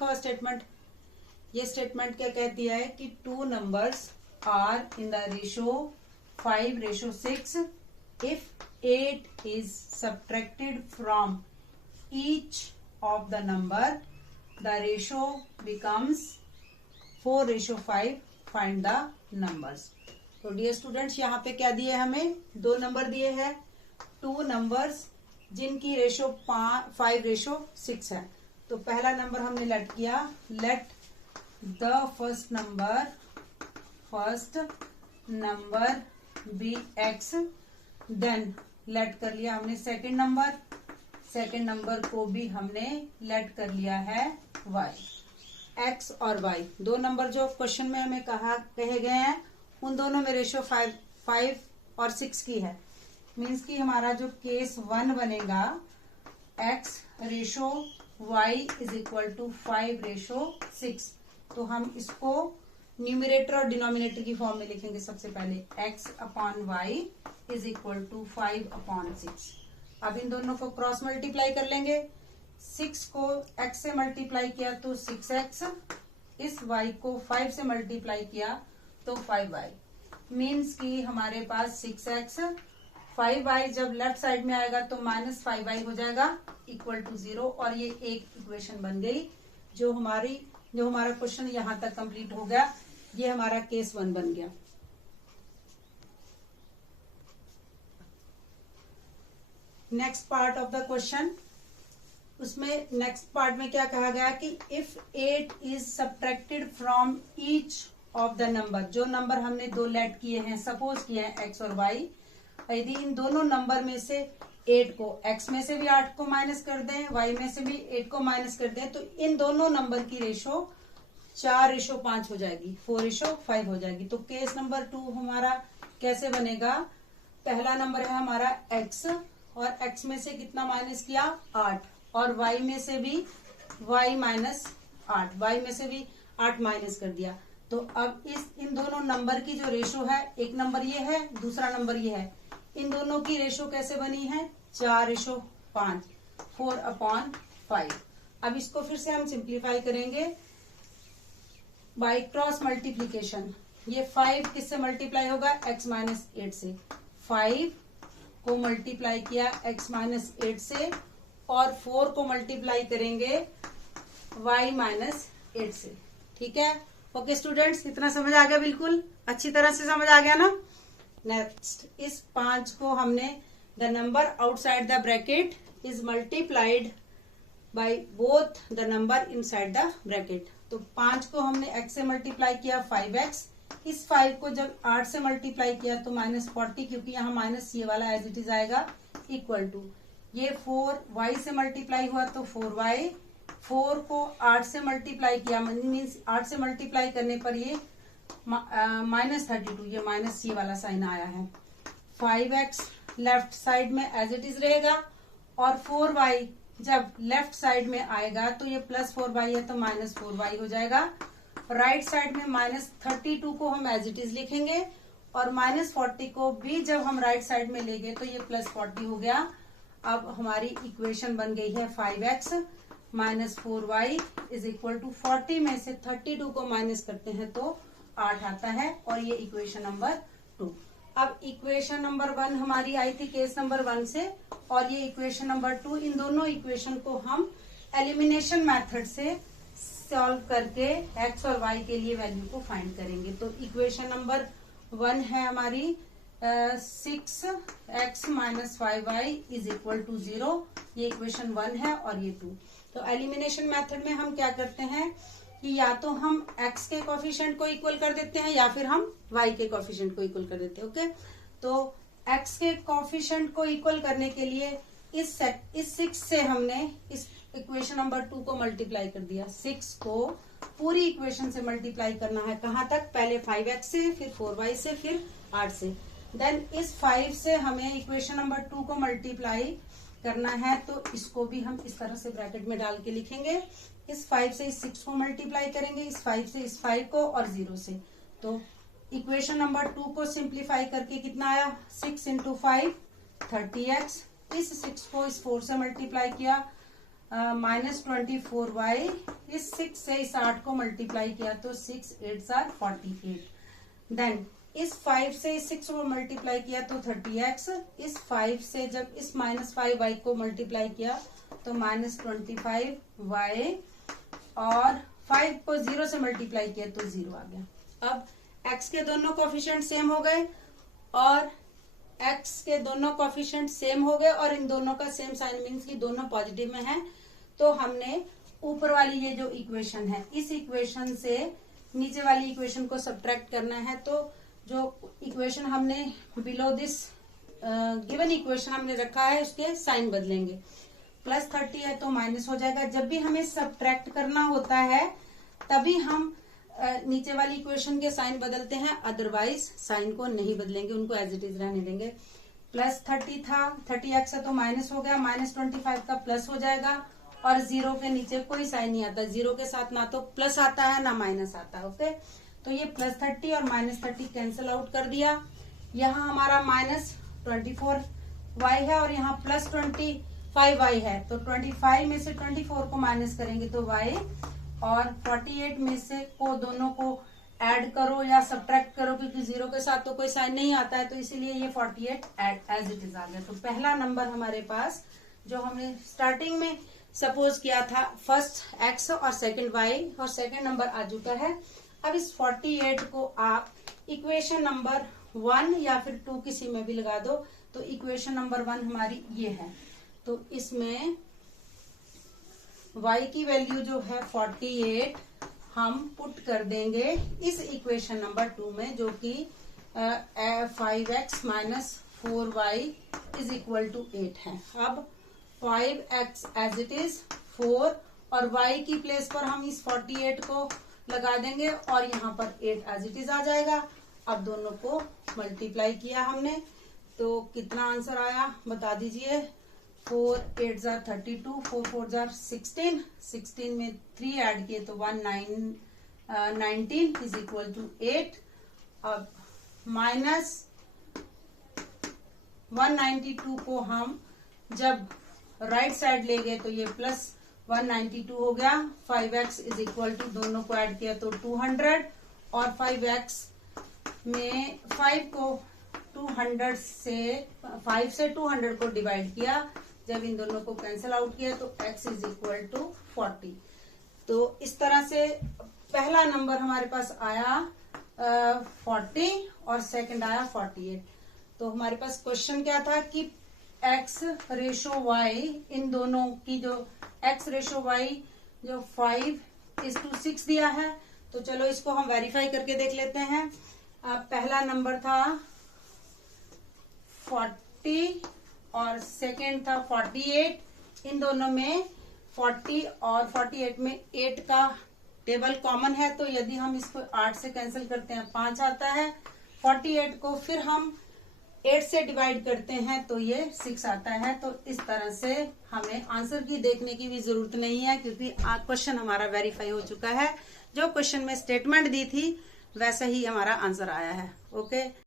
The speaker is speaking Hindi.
स्टेटमेंट, ये स्टेटमेंट क्या कह दिया है कि two numbers are in the ratio 5:6 if 8 is subtracted from each of the number the ratio becomes 4:5. Find the numbers. तो डियर स्टूडेंट्स, यहाँ पे क्या दिए हमें, दो नंबर दिए हैं, टू नंबर्स जिनकी रेशो 5:6 है. तो पहला नंबर हमने लेट किया, let the first number be x. Then let कर लिया हमने सेकंड नंबर को भी हमने लेट कर लिया है y. x और y दो नंबर जो क्वेश्चन में हमें कहे गए हैं, उन दोनों में रेशो 5 और 6 की है. मीन्स कि हमारा जो केस 1 बनेगा, x ratio y is equal to 5:6. तो हम इसको न्यूमरेटर और डिनोमिनेटर की फॉर्म में लिखेंगे. सबसे पहले x upon Y is equal to 5/6. अब इन दोनों को क्रॉस मल्टीप्लाई कर लेंगे. 6 को x से मल्टीप्लाई किया तो 6x, इस y को 5 से मल्टीप्लाई किया तो 5y. मीन्स कि हमारे पास 6x 5y जब लेफ्ट साइड में आएगा तो -5y हो जाएगा इक्वल टू 0. और ये एक इक्वेशन बन गई. जो हमारा क्वेश्चन यहां तक कंप्लीट हो गया. ये हमारा केस 1 बन गया. Next part of the question, उसमें नेक्स्ट पार्ट में क्या कहा गया कि if 8 is subtracted from each of the number, जो नंबर हमने दो लेट किए हैं, सपोज किए हैं x और y, यदि इन दोनों नंबर में से 8 को, x में से भी 8 को माइनस कर दें, y में से भी 8 को माइनस कर दें, तो इन दोनों नंबर की रेशो 4:5 हो जाएगी, 4:5 हो जाएगी. तो केस नंबर 2 हमारा कैसे बनेगा, पहला नंबर है हमारा x, और x में से कितना माइनस किया, 8, और y में से भी y -8 माइनस कर दिया. तो अब इन दोनों नंबर की जो रेशो है, एक नंबर ये है, दूसरा नंबर ये है, इन दोनों की रेशो कैसे बनी है, 4:5, 4/5. अब इसको फिर से हम सिंप्लीफाई करेंगे बाय क्रॉस मल्टीप्लीकेशन. ये 5 किससे मल्टीप्लाई होगा, x -8 से. 5 को मल्टीप्लाई किया x -8 से, और 4 को मल्टीप्लाई करेंगे y -8 से. ठीक है. ओके स्टूडेंट्स, इतना समझ आ गया, बिल्कुल अच्छी तरह से समझ आ गया ना. नेक्स्ट, इस 5 को हमने the number outside the bracket is multiplied by both the number inside the bracket. तो 5 को हमने x से मल्टीप्लाई किया 5x, इस 5 को जब 8 से मल्टीप्लाई किया तो -40, क्योंकि यहाँ माइनस ये वाला एज इट इज आएगा, इक्वल टू ये 4y से मल्टीप्लाई हुआ तो 4y, 4 को 8 से मल्टीप्लाई किया, मीन्स 8 से मल्टीप्लाई करने पर ये -32, ये माइनस ये वाला साइन आया है. 5x लेफ्ट साइड में एज इट इज रहेगा, और 4y जब लेफ्ट साइड में आएगा तो ये +4y है तो -4y हो जाएगा. राइट साइड में -32 को हम एज इट इज लिखेंगे, और -40 को भी जब हम राइट साइड में लेंगे तो ये +40 हो गया. अब हमारी इक्वेशन बन गई है 5x -4y is equal to 40 में से 32 को माइनस करते हैं तो 8 आता है, और ये इक्वेशन नंबर 2. अब इक्वेशन नंबर 1 हमारी आई थी केस नंबर 1 से, और ये इक्वेशन नंबर 2, इन दोनों इक्वेशन को हम एलिमिनेशन मेथड से सॉल्व करके x और y के लिए वैल्यू को फाइंड करेंगे. तो इक्वेशन नंबर 1 है हमारी 6x - 5y is equal to 0. ये इक्वेशन 1 है, और ये 2. तो एलिमिनेशन मेथड में हम क्या करते हैं कि या तो हम x के कोफिशिएंट को इक्वल कर देते हैं, या फिर हम y के कोफिशिएंट को इक्वल कर देते हैं. ओके. तो x के कोफिशिएंट को इक्वल करने के लिए इस 6 से हमने इस इक्वेशन नंबर 2 को मल्टीप्लाई कर दिया. 6 को पूरी इक्वेशन से मल्टीप्लाई करना है, कहाँ तक, पहले 5x से, फिर 4y से, फिर 8 से. देन इस 5 से हमें इक्वेशन नंबर 2 को मल्टीप्लाई करना है, तो इसको भी हम इस तरह से ब्रैकेट में डाल के लिखेंगे. इस 5 से इस 6 को मल्टीप्लाई करेंगे, इस 5 से इस 5 को, और 0 से. तो इक्वेशन नंबर 2 को सिंप्लीफाई करके कितना आया, 6 × 5 30x. इस 6 को इस 4 से मल्टीप्लाई किया -24y, इस 6 से इस 8 को मल्टीप्लाई किया तो 6 8 are 48। देन इस 5 से इस 6 को मल्टीप्लाई किया तो 30x, इस 5 से जब इस -5y को मल्टीप्लाई किया तो -25y, और 5 को 0 से मल्टीप्लाई किया तो 0 आ गया। अब x के दोनों कोफिशिएंट सेम हो गए और x के दोनों कोफिशिएंट सेम हो गए और इन दोनों का सेम साइन मीन्स कि दोनों पॉजिटिव में है। तो हमने ऊपर वाली ये जो इक्वेशन है, इस इक्वेशन से नीचे वाली इक्वेशन को सब्ट्रैक्ट करना है। तो जो इक्वेशन हमने बिलो दिस गिवन इक्वेशन हमने रखा है उसके साइन बदलेंगे। +30 है तो माइनस हो जाएगा। जब भी हमें सब्ट्रैक्ट करना होता है तभी हम नीचे वाली इक्वेशन के साइन बदलते हैं, अदरवाइज साइन को नहीं बदलेंगे, उनको एज इट इज रहने देंगे। +30 था, 30x है तो माइनस हो गया, -25 का प्लस हो जाएगा और 0 के नीचे कोई साइन नहीं आता। 0 के साथ ना तो प्लस आता है ना माइनस आता है। ओके, तो ये +30 और -30 कैंसिल आउट कर दिया। यहाँ हमारा -24y है और यहाँ +25y है, तो 25 में से 24 को माइनस करेंगे तो y, और 48 में से को दोनों को ऐड करो या सब्ट्रैक्ट करो, क्योंकि 0 के साथ तो कोई साइन नहीं आता है, तो इसीलिए ये 48 एज इट इज आ गया। तो पहला नंबर हमारे पास जो हमने स्टार्टिंग में सपोज किया था, फर्स्ट x और सेकंड y, और सेकंड नंबर आ चुका है। अब इस 48 को आप इक्वेशन नंबर 1 या फिर 2 किसी में भी लगा दो, तो इक्वेशन नंबर 1 हमारी ये है। तो इसमें y की वैल्यू जो है 48 हम पुट कर देंगे इस इक्वेशन नंबर 2 में, जो कि 5x - 4y is equal to 8 है। अब 5x एज इट इज 4 और y की प्लेस पर हम इस 48 को लगा देंगे और यहाँ पर 8 एज इट इज आ जाएगा। अब दोनों को मल्टीप्लाई किया हमने तो कितना आंसर आया बता दीजिए। 4 8 जार 32, 4 4 जार 16, 16 में 3 ऐड किए तो 19 इज इक्वल टू 8। अब -192 को हम जब राइट साइड ले गए तो ये +192 हो गया। 5x इज इक्वल टू, दोनों को ऐड किया तो 200, और 5x में 5 को 200 से 5 से 200 को डिवाइड किया, जब इन दोनों को कैंसिल आउट किया तो x इज इक्वल टू 40। तो इस तरह से पहला नंबर हमारे पास आया 40 और सेकंड आया 48। तो हमारे पास क्वेश्चन क्या था कि x रेशो y, इन दोनों की जो x रेशो y जो 5:6 दिया है, तो चलो इसको हम वेरीफाई करके देख लेते हैं। पहला नंबर था 40 और सेकेंड था 48। इन दोनों में 40 और 48 में 8 का टेबल कॉमन है, तो यदि हम इसको 8 से कैंसिल करते हैं 5 आता है। 48 को फिर हम 8 से डिवाइड करते हैं तो ये 6 आता है। तो इस तरह से हमें आंसर की देखने की भी जरूरत नहीं है, क्योंकि क्वेश्चन हमारा वेरीफाई हो चुका है। जो क्वेश्चन में स्टेटमेंट दी थी वैसा ही हमारा आंसर आया है। ओके।